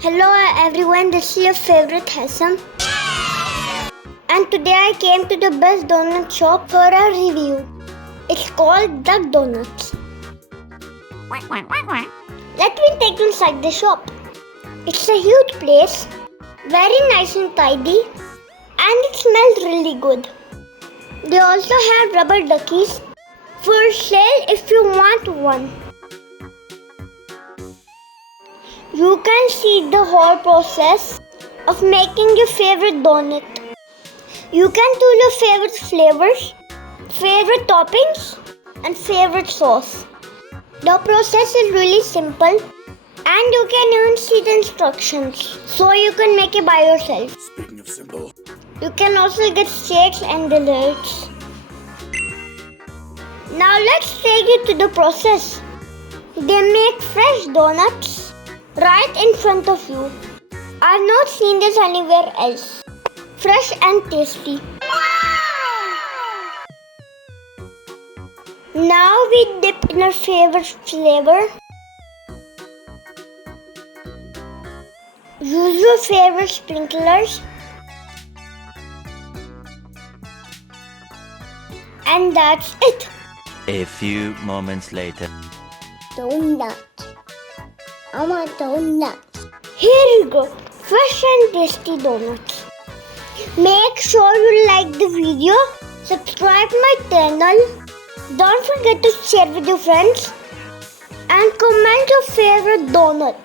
Hello everyone, this is your favorite Hassam. And today I came to the best donut shop for a review. It's called Duck Donuts. Let me take you inside the shop. It's a huge place, very nice and tidy, and it smells really good. They also have rubber duckies for sale if you want one. You can see the whole process of making your favorite donut. You can do your favorite flavors, favorite toppings, and favorite sauce. The process is really simple and you can even see the instructions so you can make it by yourself. Speaking of simple, you can also get shakes and desserts. Now let's take you to the process. They make fresh donuts right in front of you. I've not seen this anywhere else. Fresh and tasty. Now we dip in our favorite flavor. Use your favorite sprinklers. And that's it. A few moments later. Donut. I want donut. Here you go. Fresh and tasty donuts. Make sure you like the video. Subscribe my channel. Don't forget to share with your friends. And comment your favorite donut.